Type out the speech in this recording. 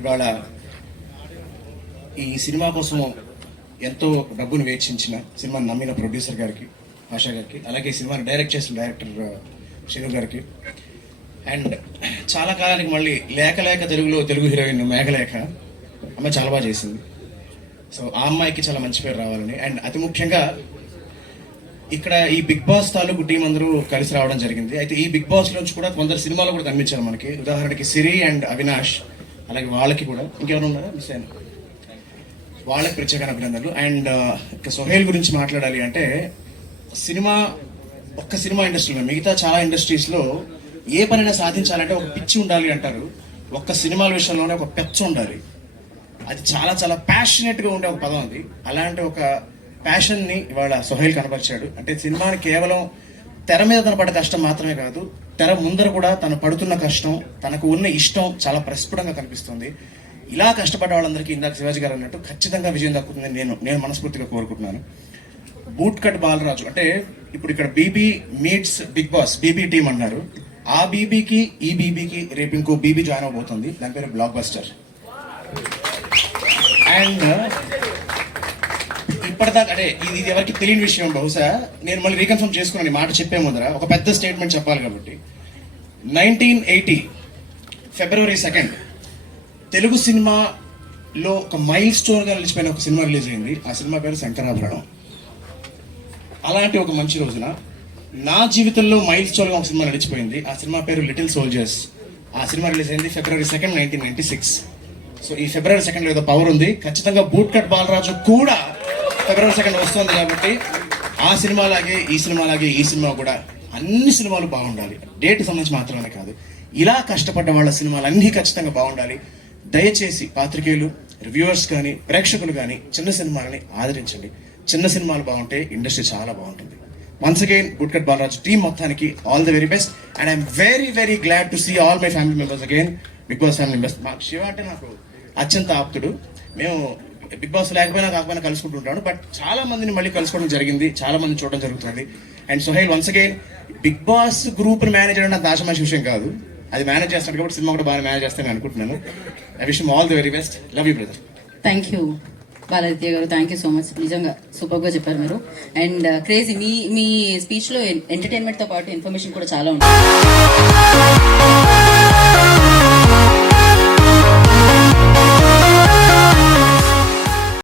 ఇవాళ ఈ సినిమా కోసం ఎంతో డబ్బును వేచించిన సినిమాని నమ్మిన ప్రొడ్యూసర్ గారికి, ఆశా గారికి, అలాగే ఈ సినిమాని డైరెక్ట్ చేసిన డైరెక్టర్ శ్రీను గారికి, అండ్ చాలా కాలానికి మళ్ళీ లేక తెలుగులో తెలుగు హీరోయిన్ మేఘలేఖ అమ్మాయి చాలా బాగా చేసింది. సో ఆ అమ్మాయికి చాలా మంచి పేరు రావాలని, అండ్ అతి ముఖ్యంగా ఇక్కడ ఈ బిగ్ బాస్ తాలూకు టీం అందరూ కలిసి రావడం జరిగింది. అయితే ఈ బిగ్ బాస్ నుంచి కూడా కొందరు సినిమాలు కూడా కనిపించారు మనకి. ఉదాహరణకి సిరి అండ్ అవినాష్, అలాగే వాళ్ళకి కూడా ఇంకెవరు ఉన్నారా మిస్ అయిన వాళ్ళకి ప్రత్యేక అభినందనలు. అండ్ ఇక సోహేల్ గురించి మాట్లాడాలి అంటే ఒక్క సినిమా ఇండస్ట్రీలో, మిగతా చాలా ఇండస్ట్రీస్లో ఏ పనైనా సాధించాలంటే ఒక పిచ్చి ఉండాలి అంటారు. ఒక్క సినిమాల విషయంలోనే ఒక పెచ్చ ఉండాలి. అది చాలా చాలా ప్యాషనెట్గా ఉండే ఒక పదం అది. అలాంటి ఒక ప్యాషన్ని ఇవాళ సోహైల్ కనపరిచాడు. అంటే సినిమాని కేవలం తెర మీద తన పడ్డ కష్టం మాత్రమే కాదు, తెర ముందర కూడా తను పడుతున్న కష్టం, తనకు ఉన్న ఇష్టం చాలా ప్రస్ఫుటంగా కనిపిస్తుంది. ఇలా కష్టపడ్డ వాళ్ళందరికీ ఇందాక శివాజీ గారు అన్నట్టు ఖచ్చితంగా విజయం దక్కుతుందని నేను మనస్ఫూర్తిగా కోరుకుంటున్నాను. బూట్ కట్ బాలరాజు అంటే ఇప్పుడు ఇక్కడ BB meets Big Boss BB team అన్నారు. ఆ బీబీకి ఈ బీబీకి రేపు ఇంకో బీబీ జాయిన్ అవబోతుంది. దాని పేరు బ్లాక్ బస్టర్. అండ్ ఇప్పటిదాకా అంటే ఇది ఎవరికి తెలియని విషయం, బహుశా నేను మళ్ళీ రీకన్ఫర్మ్ చేసుకున్నాను. మాట చెప్పే ముందర ఒక పెద్ద స్టేట్మెంట్ చెప్పాలి కాబట్టి, 1980 February 2nd తెలుగు సినిమాలో ఒక మైల్ స్టోన్గా నిలిచిపోయిన ఒక సినిమా రిలీజ్ అయింది. ఆ సినిమా పేరు శంకరాభరణం. అలాంటి ఒక మంచి రోజున నా జీవితంలో మైల్ స్టోన్గా ఒక సినిమా నడిచిపోయింది. ఆ సినిమా పేరు లిటిల్ సోల్జర్స్. ఆ సినిమా రిలీజ్ అయింది February 2nd, 1996. సో ఈ February 2nd ఏదో పవర్ ఉంది. ఖచ్చితంగా బూట్ కట్ బాలరాజు కూడా February 2nd వస్తుంది కాబట్టి ఆ సినిమాలాగే ఈ సినిమా కూడా అన్ని సినిమాలు బాగుండాలి. డేట్ సంబంధించి మాత్రమే కాదు, ఇలా కష్టపడ్డ వాళ్ళ సినిమాలు అన్నీ ఖచ్చితంగా బాగుండాలి. దయచేసి పాత్రికేయులు, రివ్యూవర్స్ కానీ, ప్రేక్షకులు కానీ చిన్న సినిమాలని ఆదరించండి. చిన్న సినిమాలు బాగుంటే ఇండస్ట్రీ చాలా బాగుంటుంది. Once again boot cut Balaraju team మొత్తానికి all the very best. And I'm very very glad to see all my family members again, Bigg Boss family members. మాకు శివ అంటే నాకు అత్యంత ఆప్తుడు. మేము బిగ్ బాస్ కాకపోయినా కలుసుకుంటుంటాను. బట్ చాలా మందిని మళ్ళీ కలుసుకోవడం జరిగింది, చాలా మంది చూడడం జరుగుతుంది. And Sohail once again Bigg Boss గ్రూప్ని మేనేజ్ చేయడం నాకు ఆశమాషి విషయం కాదు. అది మేనేజ్ చేస్తాను కాబట్టి సినిమా కూడా బాగా మేనేజ్ చేస్తానని అనుకుంటున్నాను. I wish all the very best. Love you brother. Thank you Baladitya గారు, థ్యాంక్ యూ సో మచ్. నిజంగా సూపర్గా చెప్పారు మీరు. అండ్ క్రేజీ మీ స్పీచ్లో ఎంటర్టైన్మెంట్తో పాటు ఇన్ఫర్మేషన్ కూడా చాలా ఉంటుంది.